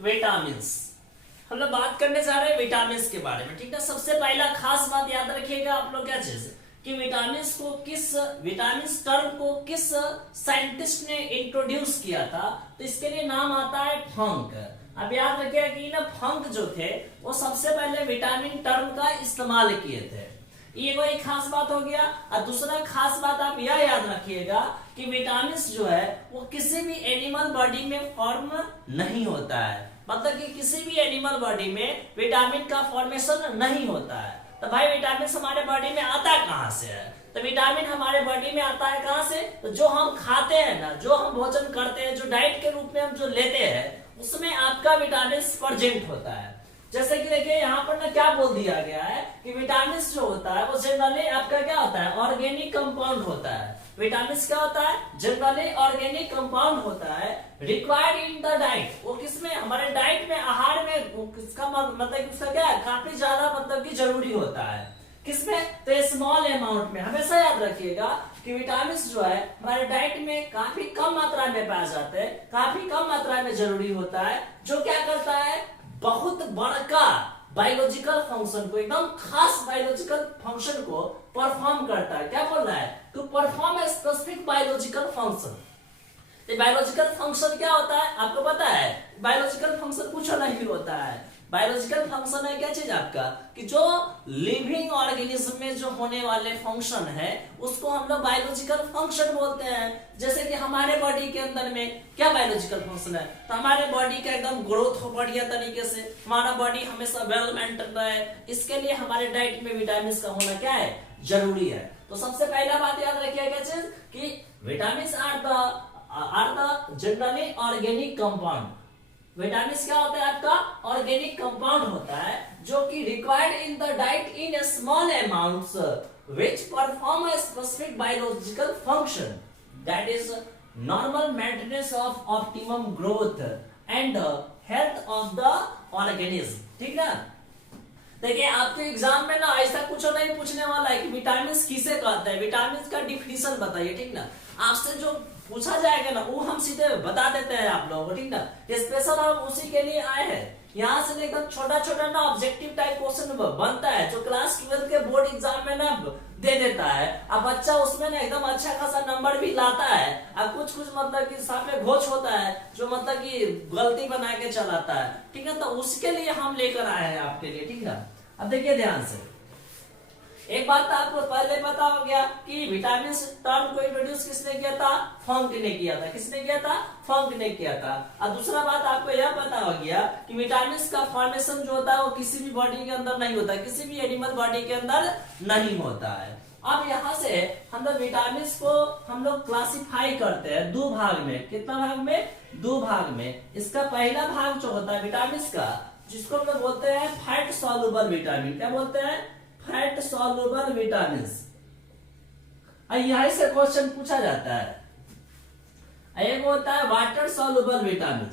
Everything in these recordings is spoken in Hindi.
विटामिन्स। हम लोग बात करने जा रहे हैं विटामिन्स के बारे में, ठीक है। सबसे पहला खास बात याद रखिएगा आप लोग, क्या चीज कि विटामिन्स टर्म को किस साइंटिस्ट ने इंट्रोड्यूस किया था, तो इसके लिए नाम आता है फंक। अब याद रखिएगा कि ना फंक जो थे वो सबसे पहले विटामिन टर्म का इस्तेमाल किए थे। ये कोई खास बात हो गया। और दूसरा खास बात आप यह याद रखिएगा कि विटामिन्स जो है वो किसी भी एनिमल बॉडी में फॉर्म नहीं होता है, मतलब कि किसी भी एनिमल बॉडी में विटामिन का फॉर्मेशन नहीं होता है। तो भाई विटामिन हमारे बॉडी में आता कहाँ से है? तो विटामिन हमारे बॉडी में आता है कहाँ से? तो जो हम खाते हैं ना, जो हम भोजन करते हैं, जो डाइट के रूप में हम जो लेते हैं, उसमें आपका विटामिन प्रेजेंट होता है। जैसे कि देखिए यहाँ पर ना क्या बोल दिया गया है कि विटामिन जो होता है वो जनरली आपका क्या होता है? ऑर्गेनिक कंपाउंड होता है। विटामिन क्या होता है? जनरली ऑर्गेनिक कंपाउंड होता है, रिक्वायर्ड इन द डाइट। वो किसमें? हमारे डाइट में, आहार में, किसका मतलब उसका क्या है? काफी ज्यादा मतलब कि जरूरी होता है। किसमें? तो स्मॉल अमाउंट में। हमेशा याद रखिएगा कि विटामिन जो है हमारे डाइट में काफी कम मात्रा में पाए जाते हैं, काफी कम मात्रा में जरूरी होता है, जो क्या करता है? बहुत बड़का बायोलॉजिकल फंक्शन को, एकदम खास बायोलॉजिकल फंक्शन को परफॉर्म करता है। क्या बोल रहा है? To perform a specific biological function. Biological function क्या होता है आपको पता है? बायोलॉजिकल फंक्शन कुछ नहीं होता है। बायोलॉजिकल फंक्शन है क्या चीज आपका? कि जो लिविंग ऑर्गेनिज्म में जो होने वाले फंक्शन है उसको हम लोग बायोलॉजिकल फंक्शन बोलते हैं। जैसे कि हमारे बॉडी के अंदर में क्या बायोलॉजिकल फंक्शन है? तो हमारे बॉडी का एकदम ग्रोथ हो बढ़िया तरीके से, हमारा बॉडी हमेशा वेल मेंटेन रहे, इसके लिए हमारे डाइट में विटामिन का होना क्या है? जरूरी है। तो सबसे पहला बात याद रखिएगा क्या चीज कि vitamin are the generally organic compound. Vitamin क्या होता है आपका? ऑर्गेनिक कंपाउंड होता है जो कि required in the diet in A small amounts which perform a specific biological function, that is normal maintenance of optimum growth and health of the organism. ठीक है। देखिए आपके एग्जाम में ना ऐसा कुछ नहीं पूछने वाला है कि विटामिन किसे कहते हैं, विटामिन का डिफिनीशन बताइए। ठीक ना, आपसे जो पूछा जाएगा ना वो हम सीधे बता देते हैं आप लोगों को। ठीक ना, स्पेशल हम उसी के लिए आए हैं। यहाँ से एकदम छोटा छोटा ना ऑब्जेक्टिव टाइप क्वेश्चन बनता है जो क्लास 12 के बोर्ड एग्जाम में ना दे देता है। अब बच्चा उसमें ना एकदम अच्छा खासा नंबर भी लाता है। अब कुछ कुछ मतलब कि सामने घोच होता है जो मतलब कि गलती बना के चलाता है। ठीक है, तो उसके लिए हम लेकर आए हैं आपके लिए। ठीक है, अब देखिए ध्यान से, एक बात तो आपको पहले पता हो गया कि विटामिन टर्म को इंट्रोड्यूस किसने किया था? फंक ने किया था। किसने किया था? फंक ने किया था। और दूसरा बात आपको यह पता हो गया कि विटामिन का फॉर्मेशन जो होता है वो किसी भी बॉडी के अंदर नहीं होता, किसी भी एनिमल बॉडी के अंदर नहीं होता है। अब यहाँ से हम लोग विटामिन को हम लोग क्लासिफाई करते हैं दो भाग में। कितना भाग में? दो भाग में। इसका पहला भाग जो होता है विटामिन का, जिसको हम लोग बोलते हैं फैट सॉल्युबल विटामिन। क्या बोलते हैं? Fat soluble vitamin. यहीं से क्वेश्चन पूछा जाता है। एक होता है वाटर सॉल्युबल विटामिन।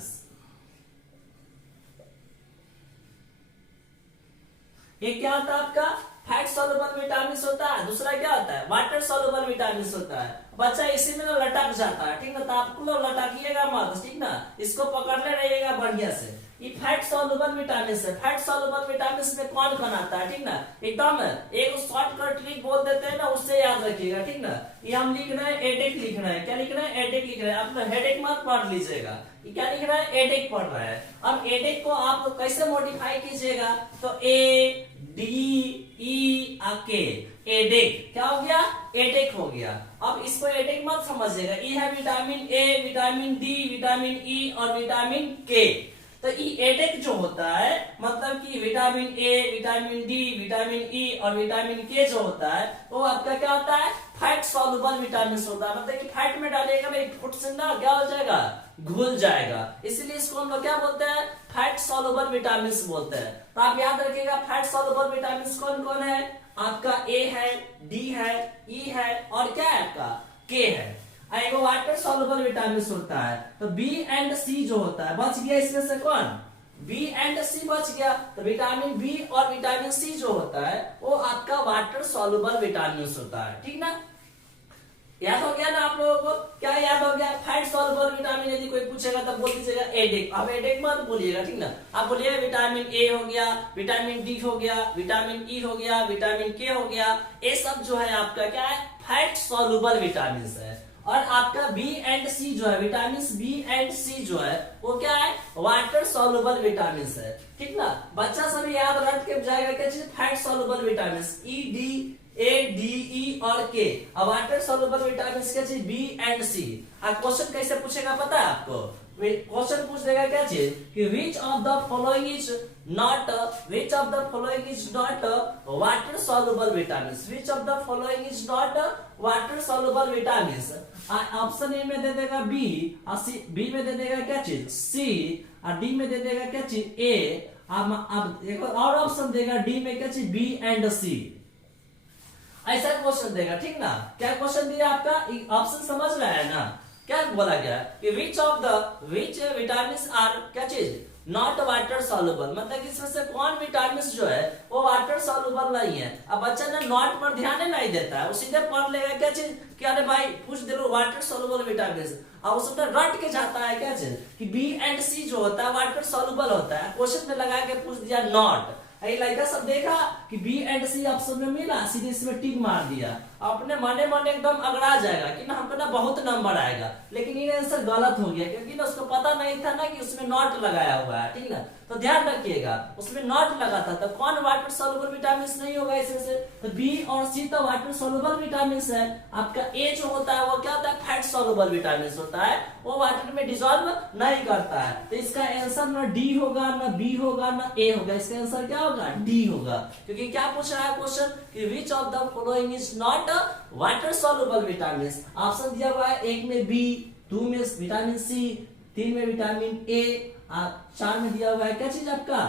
ये क्या होता है आपका? फैट सॉल्युबल विटामिन होता है। दूसरा क्या होता है? वाटर सॉल्युबल विटामिन होता है। बच्चा इसी में ना लटक जाता है। ठीक ना, तो आपको लोग लटकिएगा मत। ठीक ना, इसको पकड़ले रहिएगा बढ़िया से। ये फैट सॉल्युबल विटामिन है। फैट सॉल्युबल विटामिन में कौन कौन आता है? ठीक ना, एकदम एक शॉर्टकट ट्रिक बोल देते हैं ना, उससे याद रखिएगा। ठीक ना, ये हम लिख रहे हैं एडेक लिख रहे हैं। क्या लिख रहे हैं? एडेक लिख रहे हैं। आप लोग हेडेक मत पढ़ लीजिएगा। ये क्या लिख रहा है? एडेक पढ़ रहा है। अब एडेक को आप कैसे मॉडिफाई कीजिएगा? तो ए डी ई के, एडेक। क्या हो गया? एडेक हो गया। अब इसको एडेक मत समझिएगा। ई है vitamin A, vitamin D, vitamin E और विटामिन के। तो ई एडेक जो होता है मतलब कि vitamin A, vitamin D, vitamin E और विटामिन के जो होता है वो आपका क्या होता है? फैट सॉल्युबल विटामिन होता है। मतलब कि फैट में डालेगा ना, फुट से ना क्या हो जाएगा? घुल जाएगा। इसलिए इसको हम लोग क्या बोलते हैं? फैट सॉल्युबल विटामिन बोलते हैं। तो आप याद रखिएगा फैट सॉल्युबल विटामिन कौन कौन है? आपका ए है, डी है, ई है और क्या है आपका? के है। एगो वाटर सॉल्युबल विटामिन होता है। तो बी एंड सी जो होता है, बच गया इसमें से कौन? बी एंड सी बच गया। तो विटामिन बी और विटामिन सी जो होता है वो आपका वाटर सॉल्युबल विटामिन होता है। ठीक ना, याद हो गया ना आप लोगों को? क्या याद हो गया? फैट सॉल्युबल विटामिन यदि कोई पूछेगा तब बोल दीजिएगा एडिक। अब एडिक मत बोलिएगा, ठीक ना, आप बोलिएगा विटामिन ए हो गया, विटामिन डी हो गया, विटामिन ई हो गया, विटामिन के हो गया। ये सब जो है आपका क्या है? फैट सॉल्युबल विटामिन है। और आपका बी एंड सी जो है, विटामिन बी एंड सी जो है वो क्या है? वाटर सॉल्युबल विटामिन है, ठीक ना। बच्चा सभी याद रख के जाएगा क्या चीज? Fat soluble vitamin, E D A D E और के। अब वाटर सॉल्युबल विटामिन क्या चीज? बी एंड सी। अब क्वेश्चन कैसे पूछेगा पता है आपको? क्वेश्चन पूछ देगा क्या चीज कि which of the following is not water soluble vitamin, which of the following is not water soluble vitamin. Option A में दे देगा बी, और सी, बी में दे देगा क्या चीज? सी, और डी में दे देगा क्या चीज? ए। अब एक और ऑप्शन देगा डी में क्या चीज? बी एंड सी। ऐसा क्वेश्चन देगा, ठीक ना। क्या क्वेश्चन दिया आपका? ऑप्शन समझ रहा है ना? क्या बोला गया कि विच विटामिन आर क्या चीज? नॉट वाटर सॉल्युबल, मतलब कि इसमें से कौन विटामिन जो है वो वाटर सॉल्युबल नहीं है। अब बच्चा ने नॉट पर ध्यान नहीं देता है, वो सीधे पढ़ लेगा क्या चीज कि अरे भाई पूछ दे लो वाटर सॉल्युबल विटामिन, और उसमें रट के जाता है क्या चीज कि बी एंड सी जो होता है वाटर सॉल्युबल होता है। क्वेश्चन में लगा के पूछ दिया नॉट। लड़का सब देखा कि बी एंड सी ऑप्शन में मिला, सीधे इसमें टिक मार दिया। अपने मने एकदम अगड़ा जाएगा कि ना हमको ना बहुत नंबर आएगा, लेकिन ये आंसर गलत हो गया क्योंकि ना उसको पता नहीं था ना कि उसमें नॉट लगाया हुआ है, ठीक ना। तो ध्यान रखिएगा उसमें नॉट लगा था, तो कौन वाटर सॉल्युबल विटामिन नहीं होगा इसमें से? तो बी और सी तो वाटर सॉल्युबल विटामिन है। आपका ए जो होता है वो क्या होता है? फैट सॉल्युबल विटामिन होता है, वो वाटर में डिसॉल्व नहीं करता है। तो इसका आंसर ना डी होगा, ना बी होगा, ना ए होगा। इसका आंसर क्या होगा? डी होगा। क्योंकि क्या पूछ रहा है क्वेश्चन कि which of the following is not water soluble vitamin. Option दिया हुआ है, एक में बी, 2 में विटामिन सी, 3 में विटामिन ए, 4 में दिया हुआ है क्या चीज आपका?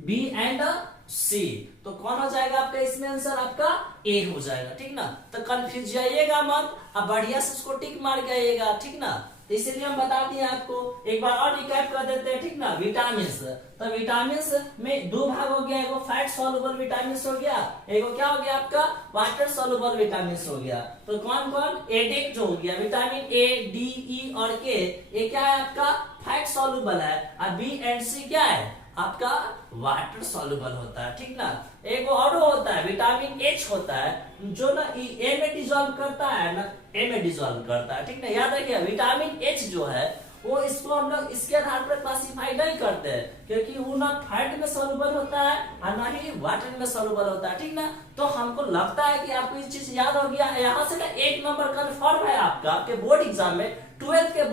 बी एंड सी। तो कौन हो जाएगा आपका इसमें आंसर? आपका ए हो जाएगा, ठीक ना। तो कंफ्यूज जाइएगा मत, अब बढ़िया से उसको टिक मार के आइएगा, ठीक ना। तो इसलिए हम बता दिए आपको, एक बार और रिकैप कर देते हैं, ठीक ना। विटामिन, तो विटामिन में दो भाग हो गया, एगो फैट सॉल्युबल विटामिन हो गया, एगो क्या हो गया आपका? वाटर सॉल्युबल विटामिन हो गया। तो कौन कौन? एडिक जो हो गया, विटामिन ए डी ई और के, ये क्या है आपका? फैट सॉल्युबल है। और बी एंड सी क्या है आपका? वाटर सॉल्युबल होता है, ठीक ना। एक और होता है विटामिन एच होता है, जो ना ए में डिसॉल्व करता है ना ए में डिसॉल्व करता है, ठीक ना। याद रखिए विटामिन एच जो है वो इसको हम लोग इसके आधार पर क्लासिफाई नहीं करते हैं, क्योंकि वो ना फैट में सॉल्युबल होता है और ना ही वाटर में सॉल्युबल होता है, ठीक ना। तो हमको लगता है कि आपको ये चीज याद हो गया। यहाँ से ना 1 नंबर कन्फर्म है आपका, आपके बोर्ड एग्जाम में 12th के